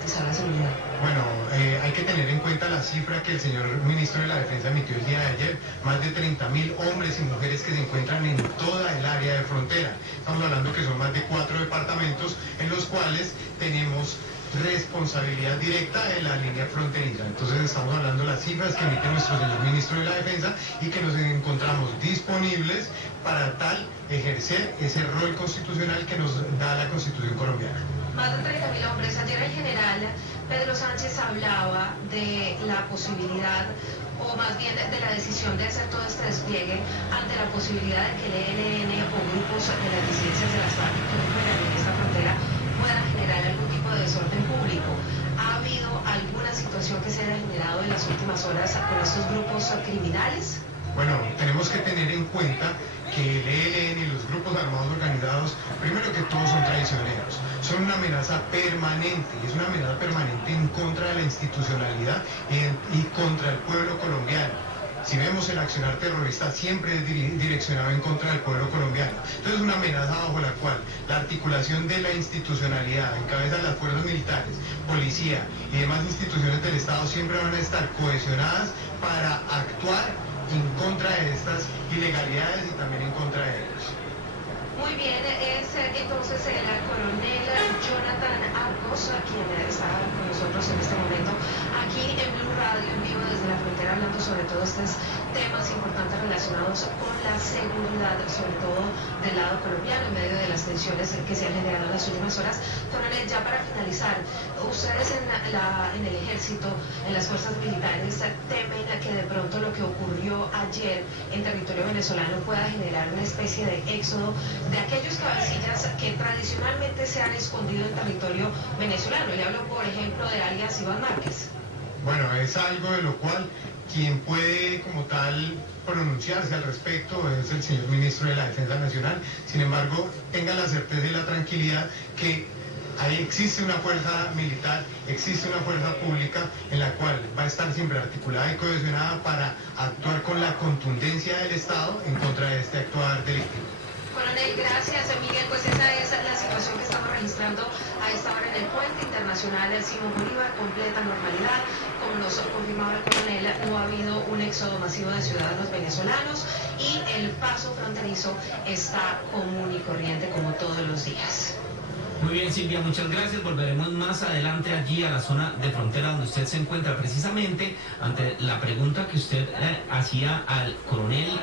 garantiza la seguridad? Bueno, hay que tener en cuenta la cifra que el señor ministro de la Defensa emitió el día de ayer, más de 30.000 hombres y mujeres que se encuentran en toda el área de frontera. Estamos hablando que son más de 4 departamentos en los cuales tenemos responsabilidad directa en la línea fronteriza. Entonces estamos hablando de las cifras que emite nuestro señor ministro de la Defensa y que nos encontramos disponibles para tal ejercer ese rol constitucional que nos da la Constitución colombiana. Más de 30.000 hombres. Ayer el general Pedro Sánchez hablaba de la posibilidad, o más bien de la decisión de hacer todo este despliegue ante la posibilidad de que el ELN o grupos de las disidencias de las FARC que operan en esta frontera puedan generar algún tipo de desorden público. ¿Ha habido alguna situación que se haya generado en las últimas horas con estos grupos criminales? Bueno, tenemos que tener en cuenta que el ELN y los grupos armados organizados, primero que todo, son traicioneros, son una amenaza permanente, y es una amenaza permanente en contra de la institucionalidad y contra el pueblo colombiano. Si vemos el accionar terrorista, siempre es direccionado en contra del pueblo colombiano. Entonces es una amenaza bajo la cual la articulación de la institucionalidad, en cabeza de las fuerzas militares, policía y demás instituciones del Estado, siempre van a estar cohesionadas para actuar en contra de estas ilegalidades y también en contra de ellos. Muy bien, es entonces el coronel Jonathan Arcos, quien está con nosotros en este momento aquí en Blue Radio, en vivo desde la frontera, hablando sobre todo estos temas importantes relacionados con la seguridad, sobre todo del lado colombiano, en medio de las tensiones que se han generado en las últimas horas. Coronel, ya para finalizar, ustedes en el ejército, en las fuerzas militares, temen que de pronto lo que ocurrió ayer en territorio venezolano pueda generar una especie de éxodo de aquellos cabecillas que tradicionalmente se han escondido en territorio venezolano. Le hablo, por ejemplo, de alias Iván Márquez. Bueno, es algo de lo cual quien puede como tal pronunciarse al respecto es el señor ministro de la Defensa Nacional. Sin embargo, tenga la certeza y la tranquilidad que ahí existe una fuerza militar, existe una fuerza pública en la cual va a estar siempre articulada y cohesionada para actuar con la contundencia del Estado en contra de este actuar delictivo. Coronel, gracias. Miguel, pues esa es la situación que estamos registrando a esta hora en el puente internacional Simón Bolívar, completa normalidad. Como nos confirmaba el coronel, no ha habido un éxodo masivo de ciudadanos venezolanos y el paso fronterizo está común y corriente como todos los días. Muy bien, Silvia, muchas gracias. Volveremos más adelante allí a la zona de frontera donde usted se encuentra, precisamente ante la pregunta que usted hacía al coronel.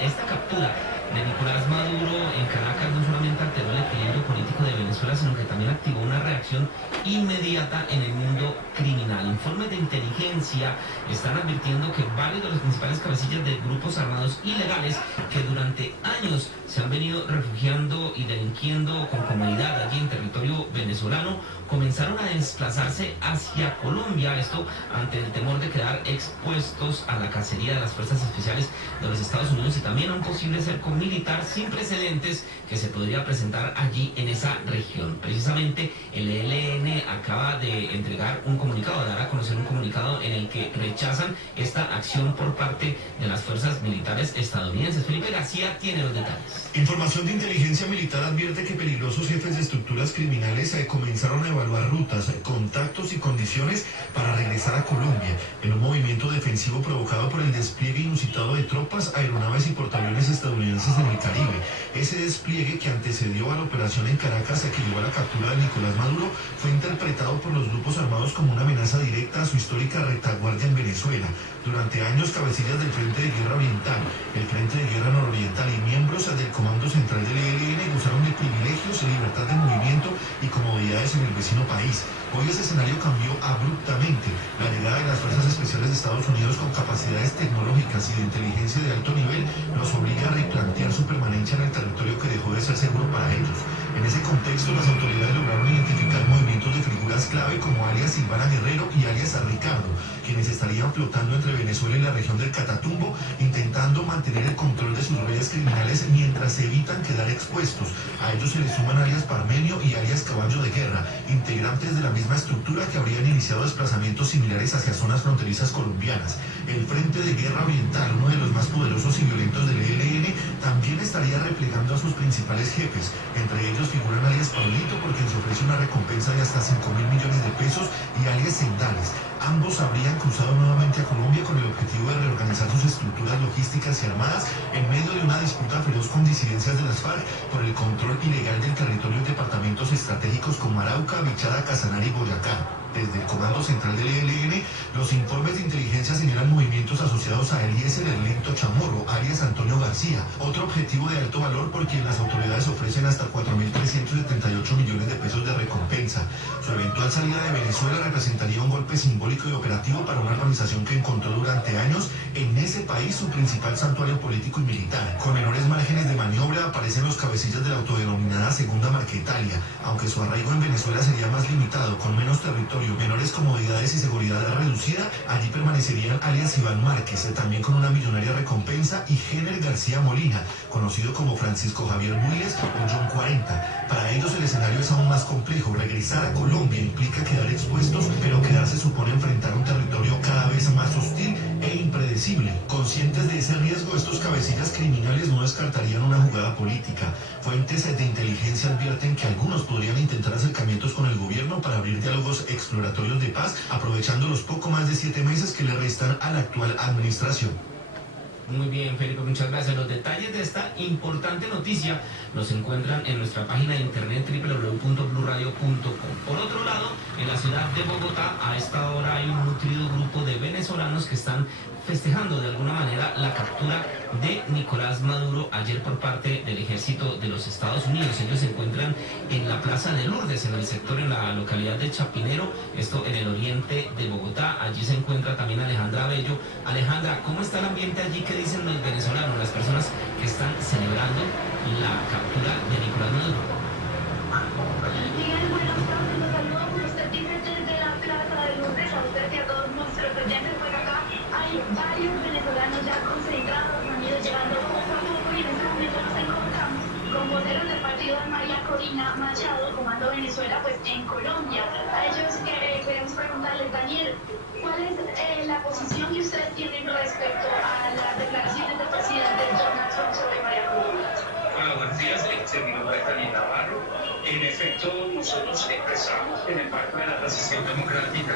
Esta captura de Nicolás Maduro en Caracas no solamente alteró el equilibrio político de Venezuela, sino que también activó una reacción inmediata en el mundo criminal. Informes de inteligencia están advirtiendo que varios de los principales cabecillas de grupos armados ilegales que durante años se han venido refugiando y delinquiendo con comodidad allí en territorio venezolano comenzaron a desplazarse hacia Colombia, esto ante el temor de quedar expuestos a la cacería de las fuerzas especiales de los Estados Unidos y también a un posible cerco militar sin precedentes que se podría presentar allí en esa región. Precisamente el ELN acaba de entregar un comunicado, dar a conocer un comunicado en el que rechazan esta acción por parte de las fuerzas militares estadounidenses. Felipe García tiene los detalles. Información de inteligencia militar advierte que peligrosos jefes de estructuras criminales comenzaron a evaluar rutas, contactos y condiciones para regresar a Colombia, en un movimiento defensivo provocado por el despliegue inusitado de tropas, aeronaves y portaaviones estadounidenses en el Caribe. Ese despliegue que antecedió a la operación en Caracas que llevó a la captura de Nicolás Maduro fue interpretado por los grupos armados como una amenaza directa a su histórica retaguardia en Venezuela. Durante años, cabecillas del Frente de Guerra Oriental, el Frente de Guerra Nororiental y miembros del Comando Central del ELN gozaron de privilegios, libertad de movimiento y comodidades en el vecino país. Hoy ese escenario cambió abruptamente. La llegada de las Fuerzas Especiales de Estados Unidos con capacidades tecnológicas y de inteligencia de alto nivel nos obliga a replantear su permanencia en el territorio que dejó de ser seguro para ellos. En ese contexto, las autoridades lograron identificar movimientos de figuras clave como alias Silvana Guerrero y alias a Ricardo, quienes estarían flotando entre Venezuela y la región del Catatumbo, intentando mantener el control de sus redes criminales mientras evitan quedar expuestos. A ellos se les suman alias Parmenio y alias Caballo de Guerra, integrantes de la misma estructura que habrían iniciado desplazamientos similares hacia zonas fronterizas colombianas. El Frente de Guerra Oriental, uno de los más poderosos y violentos del ELN, también estaría replegando a sus principales jefes. Entre ellos figuran alias Paulito, por quien se ofrece una recompensa de hasta 5.000 millones de pesos, y alias Sendales. Ambos habrían cruzado nuevamente a Colombia con el objetivo de reorganizar sus estructuras logísticas y armadas en medio de una disputa feroz con disidencias de las FARC por el control ilegal del territorio de departamentos estratégicos como Arauca, Bichada, Casanare y Boyacá. Desde el Comando Central del ELN, los informes de inteligencia señalan movimientos asociados a Eliezer Ernesto Chamorro, alias Antonio García, otro objetivo de alto valor por quien las autoridades ofrecen hasta 4.378 millones de pesos de recompensa. Su eventual salida de Venezuela representaría un golpe simbólico y operativo para una organización que encontró durante años en ese país su principal santuario político y militar. Con menores márgenes de maniobra aparecen los cabecillas de la autodenominada Segunda Marquetalia, aunque su arraigo en Venezuela sería más limitado, con menos territorio, menores comodidades y seguridad reducida. Allí permanecerían alias Iván Márquez, también con una millonaria recompensa, y Jenner García Molina, conocido como Francisco Javier Muiles o John 40. Para ellos el escenario es aún más complejo. Regresar a Colombia implica quedar expuestos, pero quedarse supone enfrentar un territorio cada vez más hostil e impredecible. Conscientes de ese riesgo, estos cabecillas criminales no descartarían una jugada política. Fuentes de inteligencia advierten que algunos podrían intentar acercamientos con el gobierno para abrir diálogos exploratorios de paz, aprovechando los poco más de 7 meses que le restan a la actual administración. Muy bien, Felipe, muchas gracias. Los detalles de esta importante noticia los encuentran en nuestra página de internet www.bluradio.com. Por otro lado, en la ciudad de Bogotá, a esta hora hay un nutrido grupo de venezolanos que están festejando de alguna manera la captura de Nicolás Maduro ayer por parte del ejército de los Estados Unidos. Ellos se encuentran en la Plaza de Lourdes, en el sector, en la localidad de Chapinero, esto en el oriente de Bogotá. Allí se encuentra también Alejandra Bello. Alejandra, ¿cómo está el ambiente allí? ¿Qué dicen los venezolanos, las personas que están celebrando la captura de Nicolás Maduro? Miguel, buenas tardes, los saludo como usted dice desde la Plaza de Lourdes. A usted y a todos nuestros oyentes por acá. Hay varios venezolanos ya concentrados, han ido llegando poco a poco, y en este momento nos encontramos con voceros del partido de María Corina Machado, Comando Venezuela, pues en Colombia. A ellos queremos preguntarles, Daniel, ¿cuál es la posición que ustedes tienen respecto a las declaraciones del presidente Donald Trump sobre María Corina? Bueno, buenos días, mi nombre es Daniel Navarro. En efecto, nosotros expresamos que en el marco de la transición democrática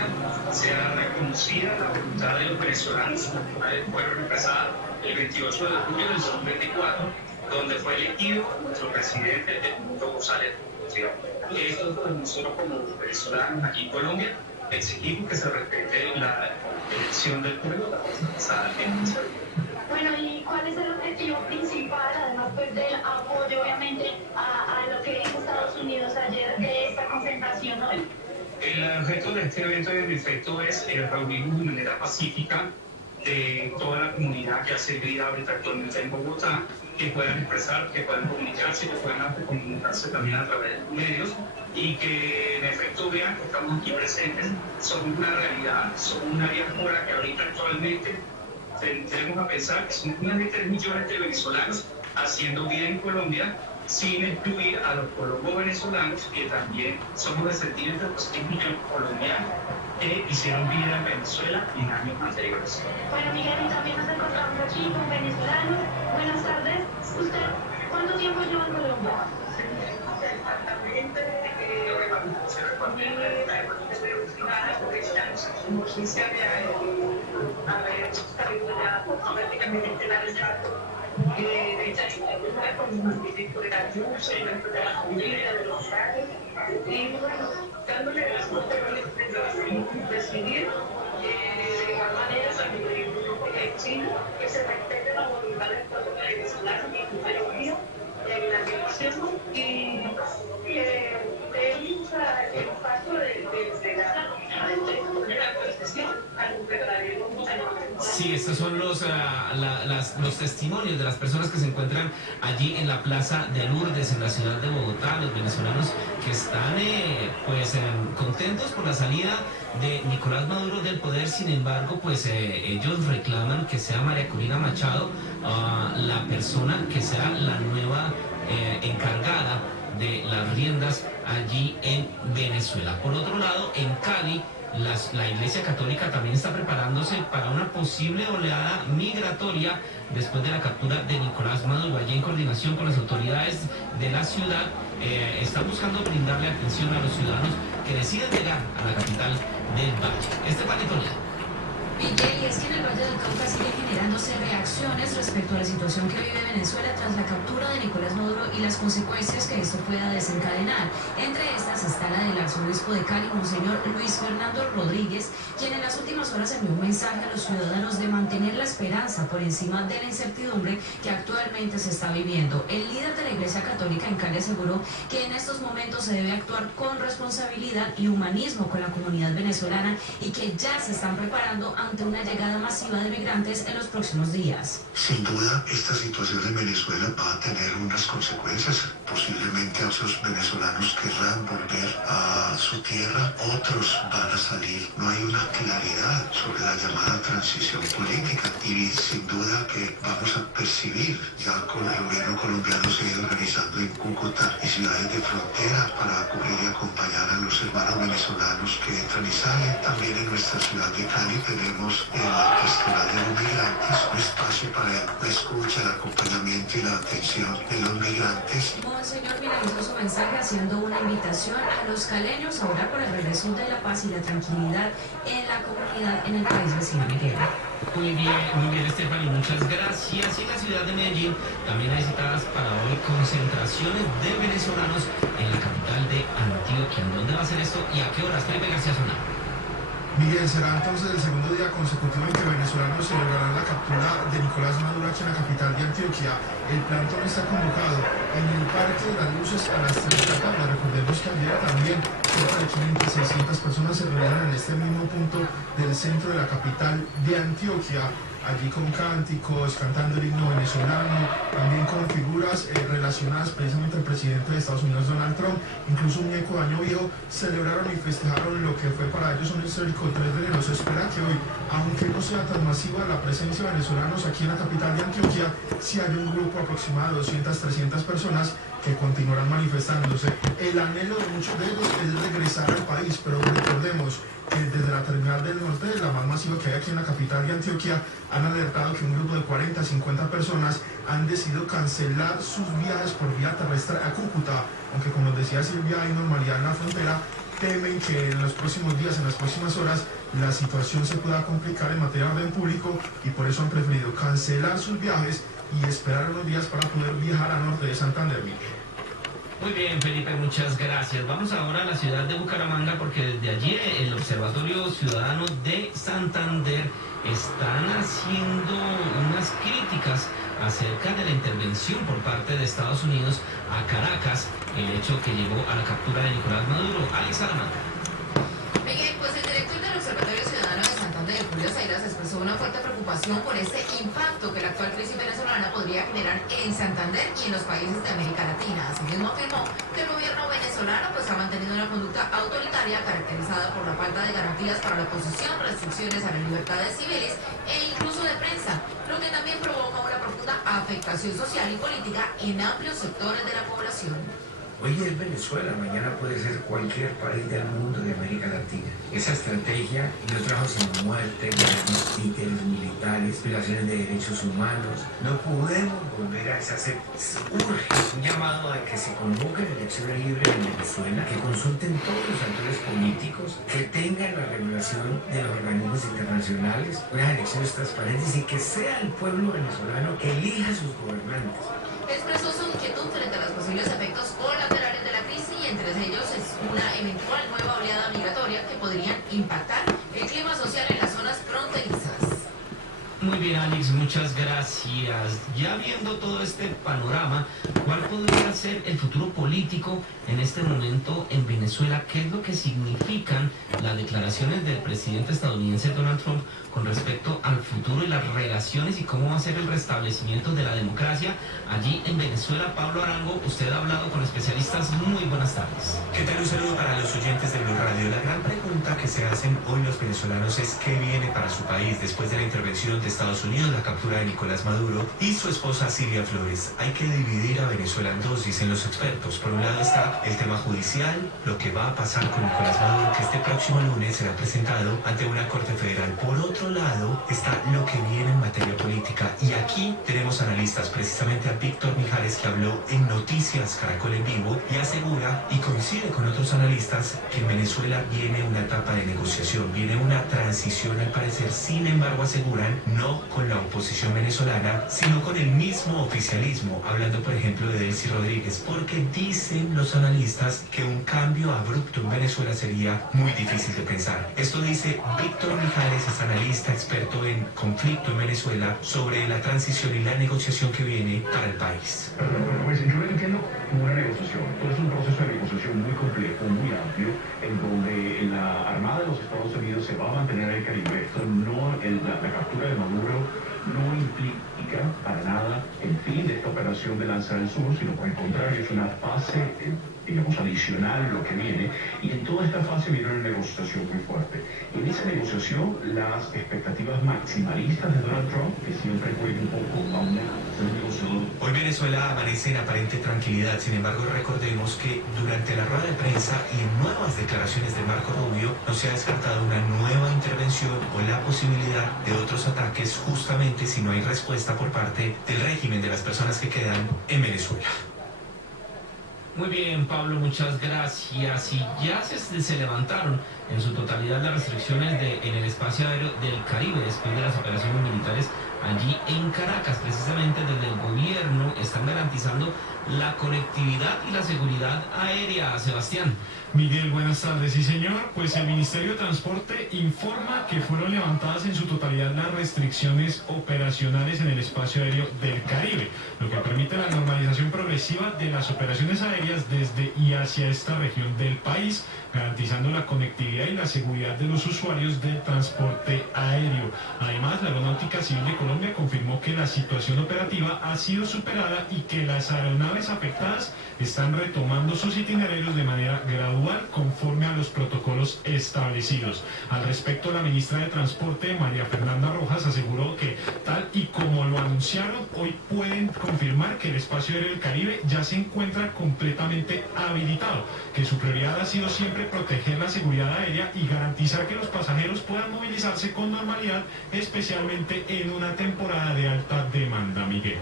sea reconocida la voluntad de los venezolanos, la fueron expresada el 28 de julio del 2024, donde fue elegido nuestro presidente Edmundo González. Esto nosotros como venezolanos aquí en Colombia exigimos que se respete la elección del pueblo, la pasada en Venezuela. Bueno, ¿y cuál es el objetivo principal, además pues del apoyo obviamente a lo que hizo Estados Unidos ayer de esta concentración hoy? El objeto de este evento en efecto es reunirnos de manera pacífica de toda la comunidad que hace vida ahorita actualmente en Bogotá, que puedan expresar, que puedan comunicarse, que puedan comunicarse también a través de los medios, y que en efecto vean que estamos aquí presentes, somos una realidad, somos una diáspora que ahorita actualmente tenemos a pensar que somos más de 3 millones de venezolanos haciendo vida en Colombia, sin excluir a los colombos venezolanos, que también somos descendientes de los 6 millones colombianos que hicieron vida en Venezuela en años anteriores. Bueno, Miguel, y también nos encontramos aquí con venezolanos. Buenas tardes. ¿Usted cuánto tiempo lleva en Colombia? Y bueno, dándole las oportunidades de decidir de igual manera también el grupo que exige que se respete la voluntad del pueblo venezolano y su mayoría en la elección, y que el paso de la transición al verdadero. Sí, estos son los testimonios de las personas que se encuentran allí en la Plaza de Lourdes, en la ciudad de Bogotá, los venezolanos que están contentos por la salida de Nicolás Maduro del poder. Sin embargo, pues ellos reclaman que sea María Corina Machado la persona que sea la nueva encargada de las riendas allí en Venezuela. Por otro lado, en Cali, la Iglesia Católica también está preparándose para una posible oleada migratoria después de la captura de Nicolás Maduro. Allí, en coordinación con las autoridades de la ciudad, están buscando brindarle atención a los ciudadanos que deciden llegar a la capital del Valle. Estefanía Toledo. Miguel, y es que en el Valle del Cauca siguen generándose reacciones respecto a la situación que vive Venezuela tras la captura de Nicolás Maduro y las consecuencias que esto pueda desencadenar. Entre estas está la del arzobispo de Cali, Monseñor Luis Fernando Rodríguez, quien en las últimas horas envió un mensaje a los ciudadanos de mantener la esperanza por encima de la incertidumbre que actualmente se está viviendo. El líder de la Iglesia Católica en Cali aseguró que en estos momentos se debe actuar con responsabilidad y humanismo con la comunidad venezolana y que ya se están preparando ante una llegada masiva de migrantes en los próximos días. Sin duda, esta situación en Venezuela va a tener unas consecuencias. Posiblemente esos venezolanos querrán volver a su tierra, otros van a salir. No hay una claridad sobre la llamada transición política y sin duda que vamos a percibir, ya con el gobierno colombiano se ha ido organizando en Cúcuta y ciudades de frontera para acoger y acompañar a los hermanos venezolanos que entran y salen. También en nuestra ciudad de Cali tenemos la pastoral de los migrantes, un espacio para la escucha, el acompañamiento y la atención de los migrantes. Monseñor finalizó su mensaje haciendo una invitación a los caleños a orar por el regreso de la paz y la tranquilidad en la comunidad en el país vecino. Miguel. Muy bien, Estefany, muchas gracias. Y en la ciudad de Medellín también hay citadas para hoy concentraciones de venezolanos en la capital de Antioquia. ¿En dónde va a ser esto y a qué horas? Felipe García Zona. Miguel, será entonces el segundo día consecutivo en que venezolanos celebrarán la captura de Nicolás Maduro aquí en la capital de Antioquia. El plantón está convocado en el Parque de las Luces a las 3 de la tarde. Recordemos que ayer también cerca de 500, 600 personas se reunieron en este mismo punto del centro de la capital de Antioquia. Allí con cánticos, cantando el himno venezolano, también con figuras relacionadas precisamente al presidente de Estados Unidos, Donald Trump. Incluso un muñeco de Año Viejo celebraron y festejaron lo que fue para ellos un histórico 3 de enero. Se espera que hoy, aunque no sea tan masiva la presencia de venezolanos aquí en la capital de Antioquia, sí hay un grupo aproximado de 200, 300 personas que continuarán manifestándose. El anhelo de muchos de ellos es regresar al país, pero recordemos que desde la terminal del norte, la más masiva que hay aquí en la capital de Antioquia, han alertado que un grupo de 40, 50 personas han decidido cancelar sus viajes por vía terrestre a Cúcuta, aunque como decía Silvia, hay normalidad en la frontera. Temen que en los próximos días, en las próximas horas, la situación se pueda complicar en materia de orden público y por eso han preferido cancelar sus viajes y esperar unos días para poder viajar al norte de Santander. Muy bien, Felipe, muchas gracias. Vamos ahora a la ciudad de Bucaramanga porque desde allí el Observatorio Ciudadano de Santander están haciendo unas críticas acerca de la intervención por parte de Estados Unidos a Caracas, el hecho que llevó a la captura de Nicolás Maduro. Alex Salamanca. Miguel, pues el director del Observatorio Ciudadano de Santander, Julio Zairas, expresó una fuerte preocupación por este impacto que la actual crisis venezolana podría generar en Santander y en los países de América Latina. Asimismo afirmó que el gobierno venezolano pues ha mantenido una conducta autoritaria caracterizada por la falta de garantías para la oposición, restricciones a las libertades civiles e incluso de prensa, lo que también provoca una profunda afectación social y política en amplios sectores de la población. Hoy es Venezuela, mañana puede ser cualquier país del mundo de América Latina. Esa estrategia no trajo sino muerte, guerras, títeres militares, violaciones de derechos humanos. No podemos volver a esas épocas. Urge un llamado a que se convoquen elecciones libres en Venezuela, que consulten todos los actores políticos, que tengan la regulación de los organismos internacionales, unas elecciones transparentes y que sea el pueblo venezolano que elija a sus gobernantes. Expresó su inquietud frente a los posibles efectos colaterales de la crisis y entre ellos es una eventual nueva oleada migratoria que podrían impactar el clima social en las zonas fronterizas. Muy bien, Alex, muchas gracias. Ya viendo todo este panorama, ¿cuál podría ser el futuro político en este momento en Venezuela? ¿Qué es lo que significan las declaraciones del presidente estadounidense Donald Trump con respecto al futuro y las relaciones y cómo va a ser el restablecimiento de la democracia allí en Venezuela? Pablo Arango, usted ha hablado con especialistas. Muy buenas tardes. ¿Qué tal? Un saludo para los oyentes de Blue Radio. La gran pregunta que se hacen hoy los venezolanos es qué viene para su país después de la intervención de Estados Unidos, la captura de Nicolás Maduro y su esposa Silvia Flores. Hay que dividir a Venezuela en dos, dicen los expertos. Por un lado está el tema judicial, lo que va a pasar con Nicolás Maduro, que este próximo lunes será presentado ante una corte federal. Por otro lado está lo que viene en materia política. Y aquí tenemos analistas, precisamente a Víctor Mijares, que habló en Noticias Caracol en Vivo y asegura, y coincide con otros analistas, que en Venezuela viene una etapa de negociación, viene una transición al parecer. Sin embargo, aseguran, no con la oposición venezolana, sino con el mismo oficialismo, hablando por ejemplo de Delcy Rodríguez, porque dicen los analistas que un cambio abrupto en Venezuela sería muy difícil de pensar. Esto dice Víctor Mijares, es analista experto en conflicto en Venezuela, sobre la transición y la negociación que viene para el país. Pues yo lo entiendo como una negociación. Todo es un proceso de negociación muy complejo, muy amplio, en donde la Armada de los Estados Unidos se va a mantener en el Caribe. Esto no, la captura de Maduro no implica para nada el fin de esta operación de Lanza del Sur, sino por el contrario, es una fase, digamos, adicional lo que viene, y en toda esta fase viene una negociación muy fuerte. En esa negociación, las expectativas maximalistas de Donald Trump, que siempre juegan un poco a una negociación. Hoy Venezuela amanece en aparente tranquilidad, sin embargo recordemos que durante la rueda de prensa y en nuevas declaraciones de Marco Rubio no se ha descartado una nueva intervención o la posibilidad de otros ataques, justamente si no hay respuesta por parte del régimen de las personas que quedan en Venezuela. Muy bien, Pablo, muchas gracias. Y ya se levantaron en su totalidad las restricciones en el espacio aéreo del Caribe después de las operaciones militares allí en Caracas. Precisamente desde el gobierno están garantizando la conectividad y la seguridad aérea. Sebastián. Miguel, buenas tardes. Sí, señor, pues el Ministerio de Transporte informa que fueron levantadas en su totalidad las restricciones operacionales en el espacio aéreo del Caribe, lo que permite la normalización progresiva de las operaciones aéreas desde y hacia esta región del país, garantizando la conectividad y la seguridad de los usuarios del transporte aéreo. Además, la Aeronáutica Civil de Colombia confirmó que la situación operativa ha sido superada y que las aeronaves afectadas están retomando sus itinerarios de manera gradual conforme a los protocolos establecidos. Al respecto, la ministra de Transporte, María Fernanda Rojas, aseguró que, tal y como lo anunciaron, hoy pueden confirmar que el espacio aéreo del Caribe ya se encuentra completamente habilitado, que su prioridad ha sido siempre proteger la seguridad aérea y garantizar que los pasajeros puedan movilizarse con normalidad, especialmente en una temporada de alta demanda, Miguel.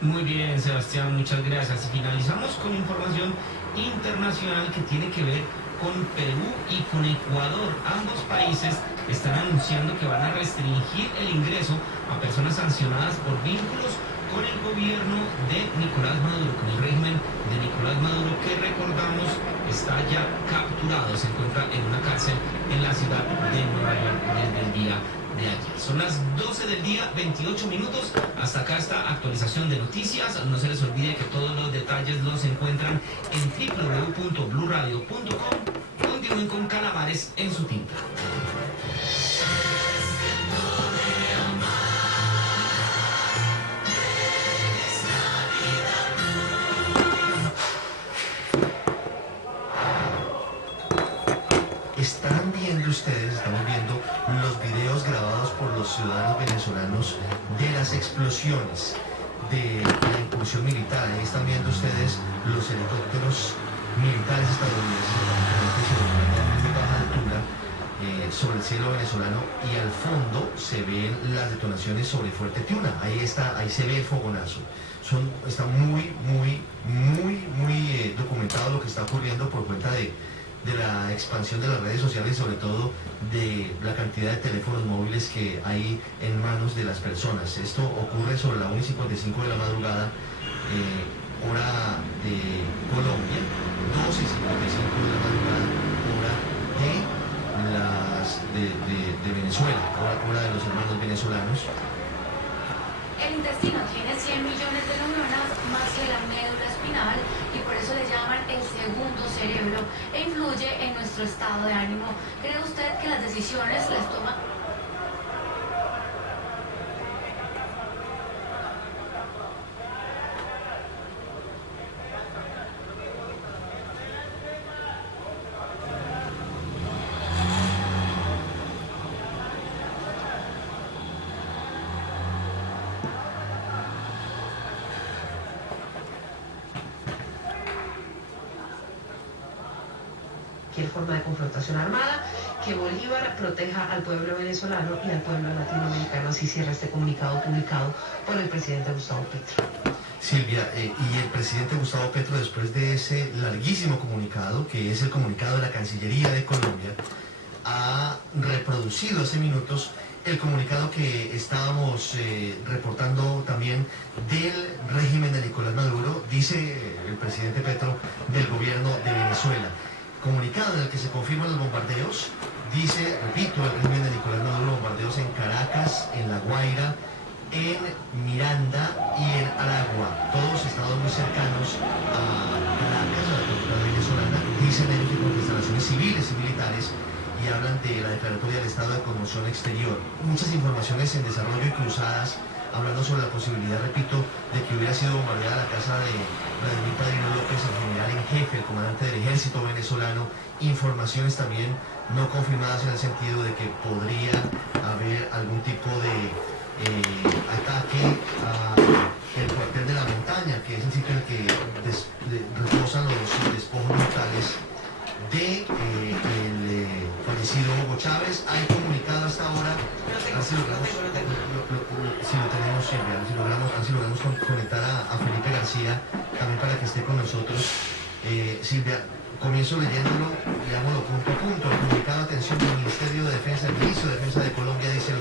Muy bien, Sebastián, muchas gracias. Y finalizamos con información internacional que tiene que ver con Perú y con Ecuador. Ambos países están anunciando que van a restringir el ingreso a personas sancionadas por vínculos con el gobierno de Nicolás Maduro, con el régimen de Nicolás Maduro, que recordamos está ya capturado, se encuentra en una cárcel en la ciudad de Nueva York desde el día de ayer. Son las 12 del día, 28 minutos. Hasta acá esta actualización de noticias. No se les olvide que todos los detalles los encuentran en www.bluradio.com. Continúen con Calamares en su tinta. Están viendo ustedes, estamos viendo los videos grabados por los ciudadanos venezolanos de las explosiones de la incursión militar. Ahí están viendo ustedes los helicópteros militares estadounidenses a muy baja altura sobre el cielo venezolano, y al fondo se ven las detonaciones sobre Fuerte Tiuna. Ahí se ve el fogonazo. Está muy documentado lo que está ocurriendo por cuenta de la expansión de las redes sociales, sobre todo de la cantidad de teléfonos móviles que hay en manos de las personas. Esto ocurre sobre la 1:55 de la madrugada, hora de Colombia, 12:55 de la madrugada, hora de Venezuela, hora de los hermanos venezolanos. El intestino tiene 100 millones de neuronas más que la médula espinal, y por eso le llaman el segundo cerebro, e influye en nuestro estado de ánimo. ¿Cree usted que las decisiones las toma? cualquier forma de confrontación armada, que Bolívar proteja al pueblo venezolano y al pueblo latinoamericano. Así cierra este comunicado publicado por el presidente Gustavo Petro. Silvia, y el presidente Gustavo Petro, después de ese larguísimo comunicado, que es el comunicado de la Cancillería de Colombia, ha reproducido hace minutos el comunicado que estábamos reportando también del régimen de Nicolás Maduro, dice el presidente Petro, del gobierno de Venezuela. Comunicado en el que se confirman los bombardeos, dice, repito, el régimen de Nicolás Maduro, bombardeos en Caracas, en La Guaira, en Miranda y en Aragua, todos estados muy cercanos a Caracas, a la capital venezolana. Dicen ellos que con instalaciones civiles y militares, y hablan de la declaratoria del estado de conmoción exterior. Muchas informaciones en desarrollo y cruzadas, hablando sobre la posibilidad, repito, de que hubiera sido bombardeada la casa de Vladimir Padrino López, el general en jefe, el comandante del ejército venezolano. Informaciones también no confirmadas en el sentido de que podría haber algún tipo de ataque al cuartel de la montaña, que es el sitio en el que reposan los despojos mortales de el fallecido Hugo Chávez. Hay comunicado hasta ahora, si logramos conectar a Felipe García también para que esté con nosotros. Silvia, comienzo leyéndolo, leámoslo punto a punto. El comunicado de atención del Ministerio de Defensa, el Ministro de Defensa de Colombia dice: